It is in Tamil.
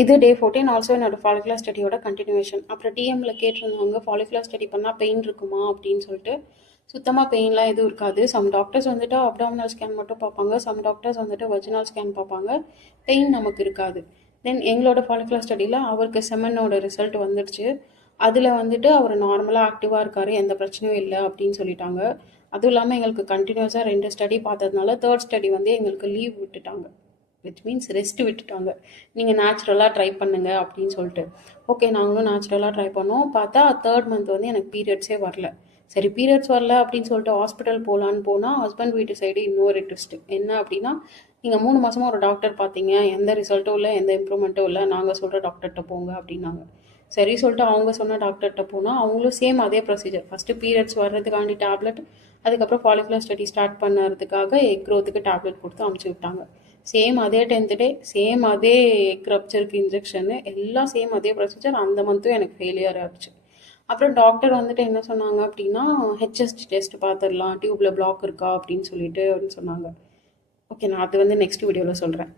இது டே 14 ஆல்சோ என்னோட ஃபாலிகுலர் ஸ்டடியோட கண்டினியூஷன். அப்புறம் டிஎம்ல கேட்டிருந்தாங்க ஃபாலிகுலர் ஸ்டடி பண்ணால் பெயின் இருக்குமா அப்படின்னு சொல்லிட்டு. சுத்தமாக பெயின்லாம் எதுவும் இருக்காது. சம் டாக்டர்ஸ் வந்துட்டு அப்டாமினல் ஸ்கேன் மட்டும் பார்ப்பாங்க, சம் டாக்டர்ஸ் வந்துட்டு வஜினல் ஸ்கேன் பார்ப்பாங்க. பெயின் நமக்கு இருக்காது. தென் எங்களோட ஃபாலிகுலர் ஸ்டடியில் அவருக்கு செமனோட ரிசல்ட் வந்துடுச்சு. அதில் வந்துட்டு அவர் நார்மலாக ஆக்டிவாக இருக்கார், எந்த பிரச்சனையும் இல்லை அப்படின்னு சொல்லிட்டாங்க. அதுவும் இல்லாமல் எங்களுக்கு கண்டினியூஸாக 2 ஸ்டடி பார்த்ததுனால 3rd ஸ்டடி வந்து எங்களுக்கு லீவ் விட்டுட்டாங்க. விச் மீன்ஸ் ரெஸ்ட் விட்டுட்டாங்க. நீங்கள் நேச்சுரலாக ட்ரை பண்ணுங்க அப்படின்னு சொல்லிட்டு. ஓகே, நாங்களும் நேச்சுரலாக ட்ரை பண்ணோம். பார்த்தா 3rd மந்த் வந்து எனக்கு பீரியட்ஸே வரல. சரி, பீரியட்ஸ் வரல அப்படின்னு சொல்லிட்டு ஹாஸ்பிட்டல் போகலான்னு போனால் ஹஸ்பண்ட் வீட்டு சைடு இன்னொரு ட்விஸ்ட் என்ன அப்படின்னா, நீங்கள் 3 மாதமாக ஒரு டாக்டர் பார்த்தீங்க, எந்த ரிசல்ட்டும் இல்லை, எந்த இம்ப்ரூவ்மெண்ட்டும் இல்லை, நாங்கள் சொல்கிற டாக்டர்கிட்ட போங்க அப்படின்னாங்க. சரி சொல்லிட்டு அவங்க சொன்ன டாக்டர்கிட்ட போனால் அவங்களும் சேம் அதே ப்ரொசீஜர். ஃபஸ்ட்டு பீரியட்ஸ் வர்றதுக்காண்டி டேப்லெட், அதுக்கப்புறம் ஃபாலிகுலர் ஸ்டடி ஸ்டார்ட் பண்ணுறதுக்காக எக் க்ரோத்துக்கு டேப்லெட் கொடுத்து அமுச்சு விட்டாங்க. சேம் அதே 10th டே, சேம் அதே எக் ரப்ச்சருக்கு இன்ஜெக்ஷனு, எல்லாம் சேம் அதே ப்ரொசீஜர். அந்த மந்த்தும் எனக்கு ஃபெயிலியர் ஆகிடுச்சு. அப்புறம் டாக்டர் வந்துட்டு என்ன சொன்னாங்க அப்படின்னா, ஹெச்எஸ்டி டெஸ்ட் பார்த்துடலாம், டியூப்பில் பிளாக் இருக்கா அப்படின்னு சொல்லிட்டு சொன்னாங்க. ஓகே, நான் அது வந்து நெக்ஸ்ட் வீடியோவில் சொல்கிறேன்.